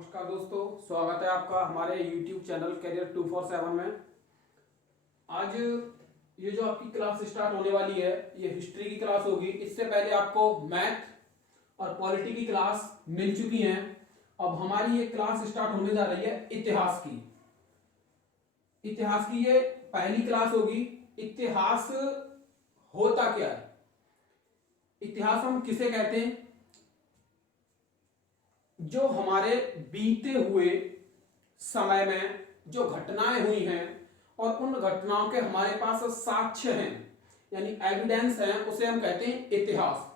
नमस्कार दोस्तों, स्वागत है आपका हमारे YouTube चैनल करियर 247 में। आज ये जो आपकी क्लास स्टार्ट होने वाली है ये हिस्ट्री की क्लास होगी। इससे पहले आपको मैथ और पॉलिटी की क्लास मिल चुकी हैं। अब हमारी ये क्लास स्टार्ट होने जा रही है इतिहास की। इतिहास की ये पहली क्लास होगी। इतिहास होता क्या है, इतिहास हम किसे कहते हैं? जो हमारे बीते हुए समय में जो घटनाएं हुई हैं और उन घटनाओं के हमारे पास साक्ष्य हैं यानी एविडेंस हैं, उसे हम कहते हैं इतिहास।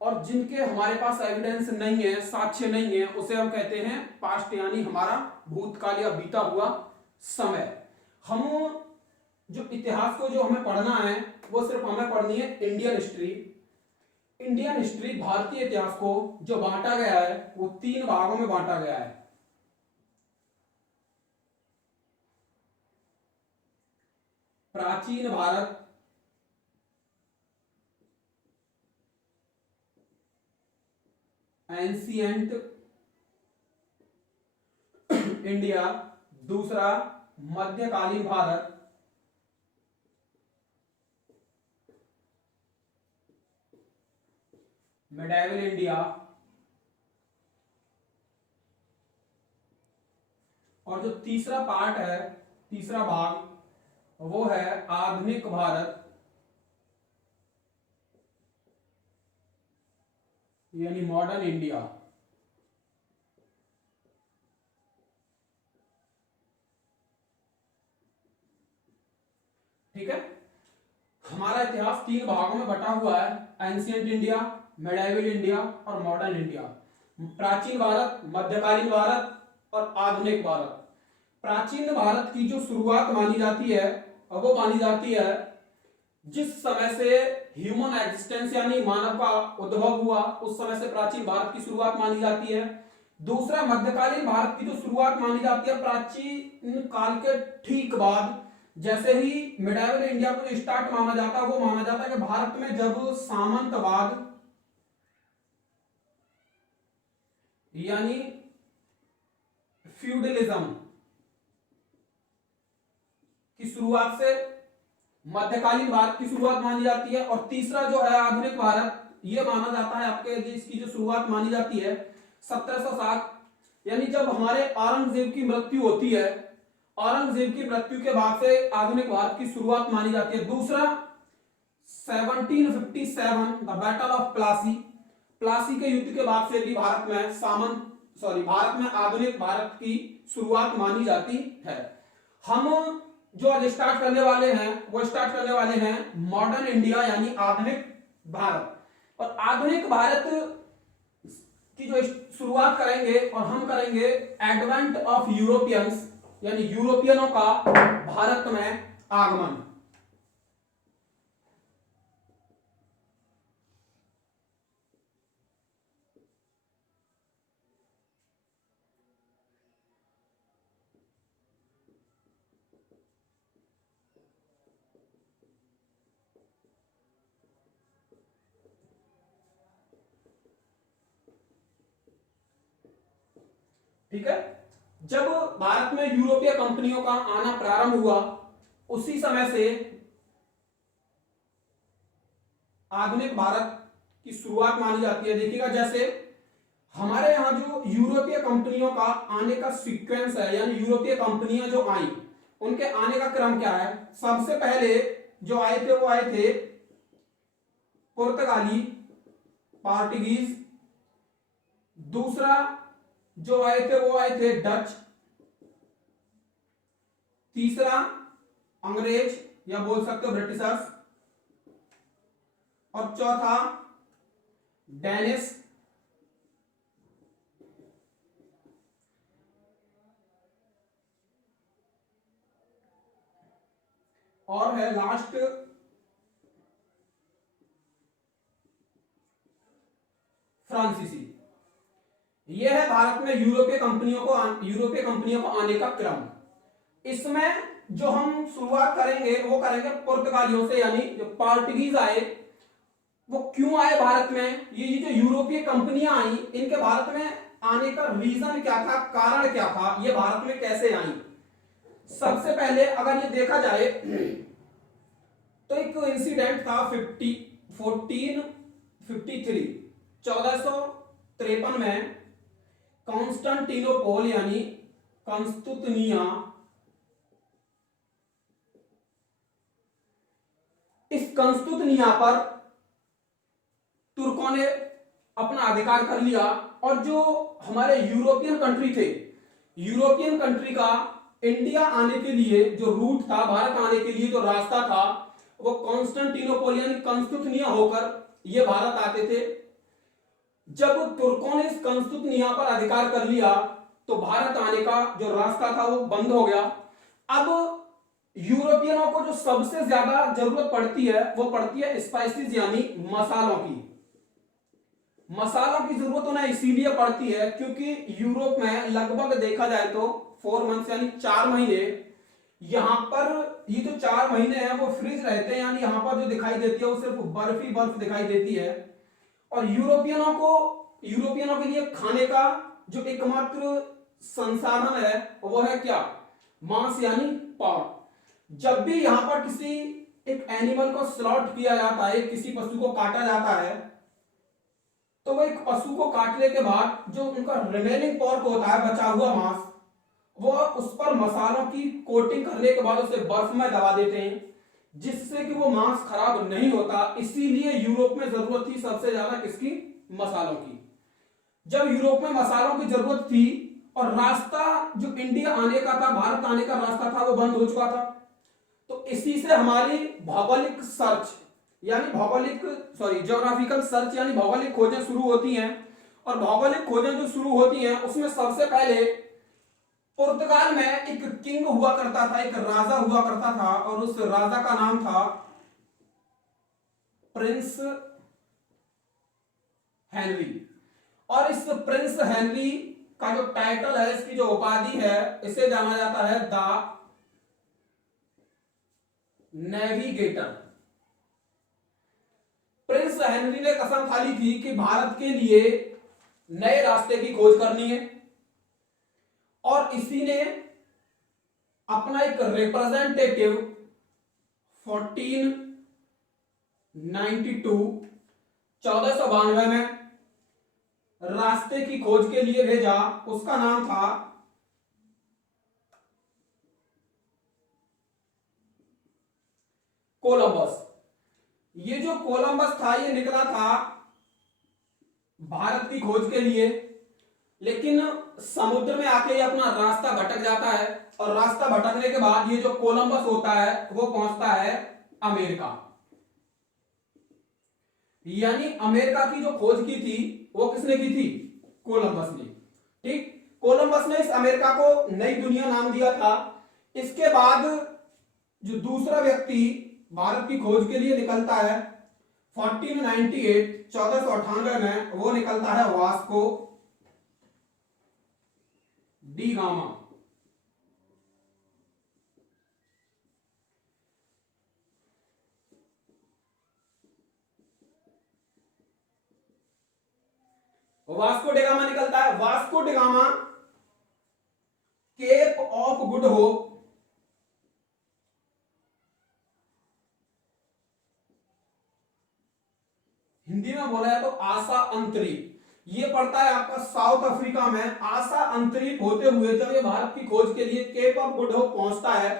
और जिनके हमारे पास एविडेंस नहीं है, साक्ष्य नहीं है, उसे हम कहते हैं पास्ट यानी हमारा भूतकाल या बीता हुआ समय। हम जो इतिहास को जो हमें पढ़ना है वो सिर्फ हमें पढ़नी है इंडियन हिस्ट्री। इंडियन हिस्ट्री भारतीय इतिहास को जो बांटा गया है वो 3 भागों में बांटा गया है। प्राचीन भारत, एंशिएंट इंडिया, दूसरा मध्यकालीन भारत, मिडाइवल इंडिया, और जो तीसरा पार्ट है, तीसरा भाग वो है आधुनिक भारत यानी मॉडर्न इंडिया। ठीक है, हमारा इतिहास 3 भागों में बटा हुआ है, एंशिएंट इंडिया, मिडाइवल इंडिया और मॉडर्न इंडिया। प्राचीन भारत, मध्यकालीन भारत और आधुनिक भारत। प्राचीन भारत की जो शुरुआत मानी जाती है वो मानी जाती है जिस समय से ह्यूमन एग्जिस्टेंस यानी मानव का उद्भव हुआ, उस समय से प्राचीन भारत की शुरुआत मानी जाती है। दूसरा मध्यकालीन भारत की जो शुरुआत मानी जाती है प्राचीन काल के ठीक बाद, जैसे ही मिडाइवल इंडिया को जो स्टार्ट माना जाता है वो माना जाता है कि भारत में जब सामंतवाद यानी फ्यूडलिज्म की शुरुआत से मध्यकालीन भारत की शुरुआत मानी जाती है। और तीसरा जो है आधुनिक भारत, ये माना जाता है आपके इसकी जो शुरुआत मानी जाती है 1707 यानी जब हमारे औरंगजेब की मृत्यु होती है। औरंगजेब की मृत्यु के बाद से आधुनिक भारत की शुरुआत मानी जाती है। दूसरा 1757 the battle of Plassey, Plassey के युद्ध के बाद से भी भारत में आधुनिक भारत की शुरुआत मानी जाती है। हम जो आज स्टार्ट करने वाले हैं वो स्टार्ट करने वाले हैं मॉडर्न इंडिया यानी आधुनिक भारत। और आधुनिक भारत की जो शुरुआत करेंगे और हम करेंगे एडवेंट ऑफ यूरोपियंस यानी यूरोपियनों का भारत में आगमन। ठीक है, जब भारत में यूरोपीय कंपनियों का आना प्रारंभ हुआ उसी समय से आधुनिक भारत की शुरुआत मानी जाती है। देखिएगा, जैसे हमारे यहां जो यूरोपीय कंपनियों का आने का सीक्वेंस है यानी यूरोपीय कंपनियां जो आई उनके आने का क्रम क्या है। सबसे पहले जो आए थे वो आए थे पुर्तगाली, पोर्टुगीज। दूसरा जो आए थे वो आए थे डच। तीसरा अंग्रेज या बोल सकते हो ब्रिटिशर्स। और चौथा डेनिश। और है लास्ट फ्रांसीसी। यह है भारत में यूरोपीय कंपनियों को आने का क्रम। इसमें जो हम शुरुआत करेंगे वो करेंगे पुर्तगालियों से यानी जो पोर्टुगीज आए वो क्यों आए भारत में। ये जो यूरोपीय कंपनियां आई इनके भारत में आने का रीजन क्या था, कारण क्या था, ये भारत में कैसे आई। सबसे पहले अगर ये देखा जाए तो एक इंसिडेंट था 1453 1453 में कॉन्स्टेंटिनोपल यानी कंस्तुतनिया, इस कंस्तुतनिया पर तुर्कों ने अपना अधिकार कर लिया। और जो हमारे यूरोपियन कंट्री थे, यूरोपियन कंट्री का इंडिया आने के लिए जो रूट था, भारत आने के लिए जो रास्ता था, वो कॉन्स्टेंटिनोपल यानी कंस्तुतनिया होकर ये भारत आते थे। जब तुर्कों ने इस कंस्तुतनिया पर अधिकार कर लिया तो भारत आने का जो रास्ता था वो बंद हो गया। अब यूरोपियनों को जो सबसे ज्यादा जरूरत पड़ती है वो पड़ती है स्पाइसेस यानी मसालों की। मसालों की जरूरत उन्हें इसीलिए पड़ती है क्योंकि यूरोप में लगभग देखा जाए तो 4 मंथ्स यानी 4 महीने, यहां पर ये जो 4 महीने हैं वो फ्रीज रहते हैं, यानी यहां पर जो दिखाई देती है वो सिर्फ बर्फ ही बर्फ दिखाई देती है। और यूरोपियनों के लिए खाने का जो एकमात्र संसाधन है वो है क्या, मांस यानी पॉर्क। जब भी यहां पर किसी एक एनिमल को स्लॉट किया जाता है, किसी पशु को काटा जाता है, तो वो एक पशु को काटने के बाद जो उनका रिमेनिंग पॉर्क होता है, बचा हुआ मांस, वो उस पर मसालों की कोटिंग करने के बाद उसे बर्फ में दबा देते हैं जिससे कि वो मांस खराब नहीं होता। इसीलिए यूरोप में जरूरत थी सबसे ज्यादा किसकी, मसालों की। जब यूरोप में मसालों की जरूरत थी और रास्ता जो इंडिया आने का था, भारत आने का रास्ता था, वो बंद हो चुका था, तो इसी से हमारी भौगोलिक सर्च यानी ज्योग्राफिकल सर्च यानी भौगोलिक खोजें शुरू होती हैं। और भौगोलिक खोजें जो शुरू होती हैं उसमें सबसे पहले पुर्तगाल में एक किंग हुआ करता था, एक राजा हुआ करता था, और उस राजा का नाम था प्रिंस हेनरी। और इस प्रिंस हेनरी का जो टाइटल है, इसकी जो उपाधि है, इसे जाना जाता है द नेविगेटर। प्रिंस हेनरी ने कसम खा ली थी कि भारत के लिए नए रास्ते की खोज करनी है, और इसी ने अपना एक रिप्रेजेंटेटिव 1492 में रास्ते की खोज के लिए भेजा। उसका नाम था कोलंबस। ये जो कोलंबस था ये निकला था भारत की खोज के लिए, लेकिन समुद्र में आके ये अपना रास्ता भटक जाता है, और रास्ता भटकने के बाद ये जो कोलंबस होता है वो पहुंचता है अमेरिका। यानी अमेरिका की जो खोज की थी वो किसने की थी, कोलंबस ने। ठीक, कोलंबस ने इस अमेरिका को नई दुनिया नाम दिया था। इसके बाद जो दूसरा व्यक्ति भारत की खोज के लिए निकलता है 1498 में, वो निकलता है Vasco da Gama. Vasco da Gama निकलता है। Vasco da Gama Cape of Good Hope, Hindi में बोला है तो आशा अंतरिप, ये पड़ता है आपका साउथ अफ्रीका में। आशा अंतरिप होते हुए जब ये भारत की खोज के लिए केप ऑफ गुड होप पहुंचता है,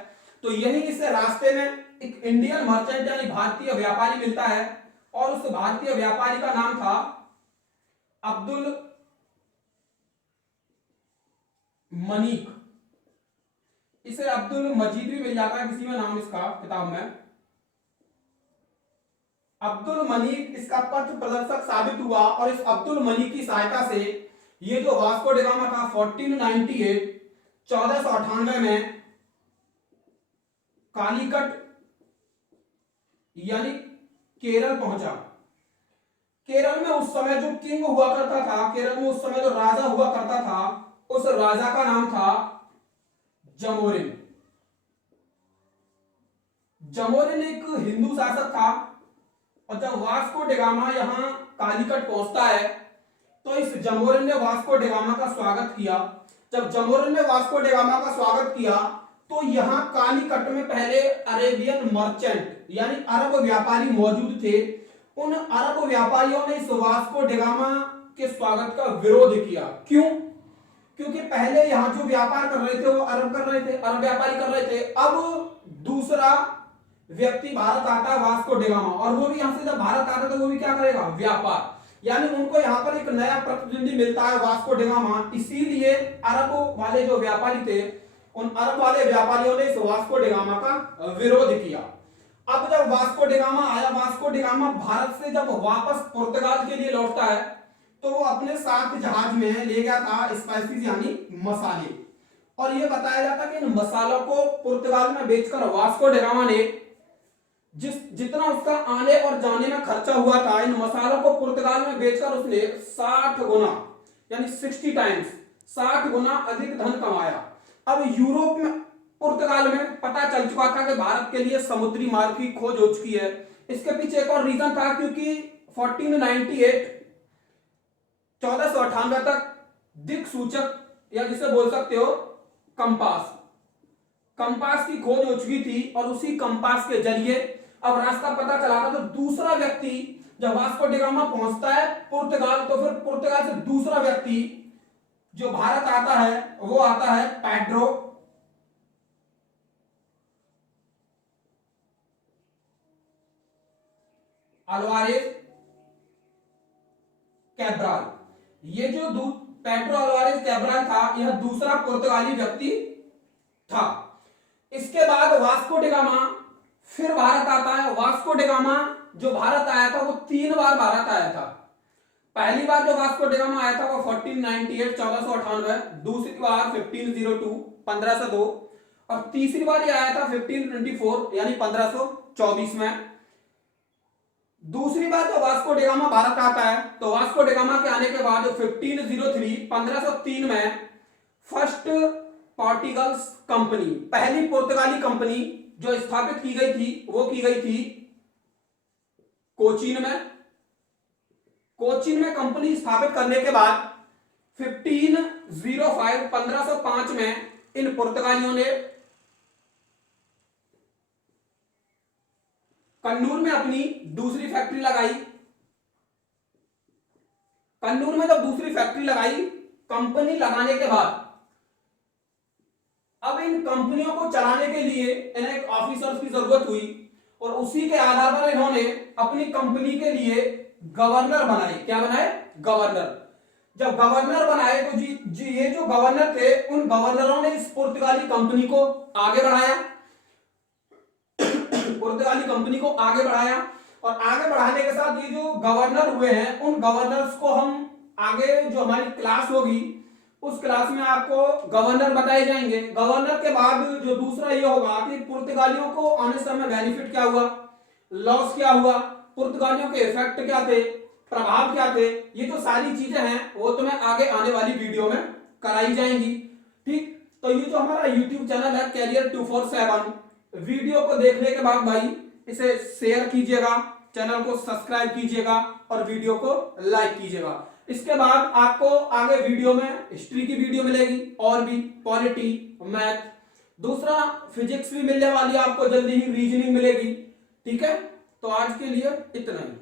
तो यही इसे रास्ते में एक इंडियन मर्चेंट यानी भारतीय व्यापारी मिलता है, और उस भारतीय व्यापारी का नाम था अब्दुल मनीक। इसे अब्दुल मजीद भी मिल जाता है किसी में नाम इसका किताब में। अब्दुल मनीक इसका पथ प्रदर्शक साबित हुआ, और इस अब्दुल मनीक की सहायता से ये जो वास्को डिगामा था 1498 में कालीकट यानी केरल पहुंचा। केरल में उस समय जो किंग हुआ करता था, केरल में उस समय जो राजा हुआ करता था, उस राजा का नाम था जमोरिन। जमोरिन एक हिंदू शासक था, और जब वास्को डिगामा यहां कालीकट पहुंचता है तो इस जमोरिन ने वास्को डी गामा का स्वागत किया। जब जमोरिन ने वास्को डी गामा का स्वागत किया तो यहाँ कालीकट में पहले अरेबियन मर्चेंट यानी अरब व्यापारी मौजूद थे। उन अरब व्यापारियों ने इस वास्को डी गामा के स्वागत का विरोध किया। क्यों? क्योंकि पहले यहाँ जो व्यापार कर रहे थे वो अरब कर रहे थे, अरब व्यापारी कर रहे थे। अब दूसरा व्यक्ति भारत आता है, वास्को डी गामा, और वो भी यहाँ से जब भारत आता है तो वो भी क्या करेगा? व्यापार। यानी उनको यहाँ पर एक नया प्रतिनिधि मिलता है, वास्को डी गामा। इसीलिए अरब वाले जो व्यापारी थे, उन अरब वाले व्यापारियों ने इस वास्को डी गामा का विरोध किया। अब जब वास्को डी गामा आया, वास्को डी गामा भारत से जब वापस पुर्तगाल के लिए लौटता है तो वो अपने साथ जहाज में ले गया था स्पाइसेस यानी मसाले, और ये बताया जाता है कि इन मसालों को पुर्तगाल में बेचकर वास्को डी गामा ने जितना उसका आने और जाने में खर्चा हुआ था, इन मसालों को पुर्तगाल में बेचकर उसने 60 गुना यानी 60 टाइम्स 60 गुना अधिक धन कमाया। अब यूरोप में, पुर्तगाल में पता चल चुका था कि भारत के लिए समुद्री मार्ग की खोज हो चुकी है। इसके पीछे एक और रीजन था, क्योंकि 1498 1498 तक दिक्सूचक या जिसे बोल सकते हो कंपास की खोज हो चुकी थी, और उसी कंपास के जरिए अब रास्ता पता चला था। तो दूसरा व्यक्ति जब वास्को डी गामा पहुंचता है पुर्तगाल, तो फिर पुर्तगाल से दूसरा व्यक्ति जो भारत आता है वो आता है पेड्रो अल्वारेज कैब्राल। ये जो पेड्रो अल्वारेज कैब्राल था, यह दूसरा पुर्तगाली व्यक्ति था। इसके बाद वास्को डी गामा फिर भारत आता है। वास्को डी गामा जो भारत आया था वो 3 बार भारत आया था। पहली बार जो वास्को डी गामा आया था वो 1498 1498, दूसरी बार 1502 1502, और तीसरी बार ये आया था 1524 यानी 1524 में। दूसरी बार जो वास्को डी गामा भारत आता है, तो वास्को डी गामा के आने के बाद 1503 में फर्स्ट पोर्टुगल्स कंपनी, पहली पुर्तगाली कंपनी जो स्थापित की गई थी वो की गई थी कोचीन में। कोचीन में कंपनी स्थापित करने के बाद 1505 में इन पुर्तगालियों ने कन्नूर में अपनी दूसरी फैक्ट्री लगाई। कन्नूर में जब दूसरी फैक्ट्री लगाई, कंपनी लगाने के बाद अब इन कंपनियों को चलाने के लिए इन्हें एक ऑफिसर्स की जरूरत हुई, और उसी के आधार पर इन्होंने अपनी कंपनी के लिए गवर्नर बनाए। क्या बनाए? गवर्नर। जब गवर्नर बनाए तो ये जो गवर्नर थे, उन गवर्नरों ने इस पुर्तगाली कंपनी को आगे बढ़ाया। पुर्तगाली कंपनी को आगे बढ़ाया, और आगे बढ़ाने के साथ ये जो गवर्नर हुए हैं, उन गवर्नर्स को हम आगे जो हमारी क्लास होगी उस क्लास में आपको गवर्नर बताए जाएंगे। गवर्नर के बाद जो दूसरा ये होगा कि पुर्तगालियों को आने समय बेनिफिट क्या हुआ, लॉस क्या हुआ, पुर्तगालियों के इफेक्ट क्या थे, प्रभाव क्या थे, ये जो सारी चीजें हैं वो तुम्हें आगे आने वाली वीडियो में कराई जाएंगी। ठीक, तो ये जो हमारा YouTube चैनल है कैरियर 247, वीडियो को देखने के बाद भाई इसे शेयर कीजिएगा, चैनल को सब्सक्राइब कीजिएगा और वीडियो को लाइक कीजिएगा। इसके बाद आपको आगे वीडियो में हिस्ट्री की वीडियो मिलेगी, और भी पॉलिटी, मैथ, दूसरा फिजिक्स भी मिलने वाली है आपको, जल्दी ही रीजनिंग मिलेगी। ठीक है, तो आज के लिए इतना ही।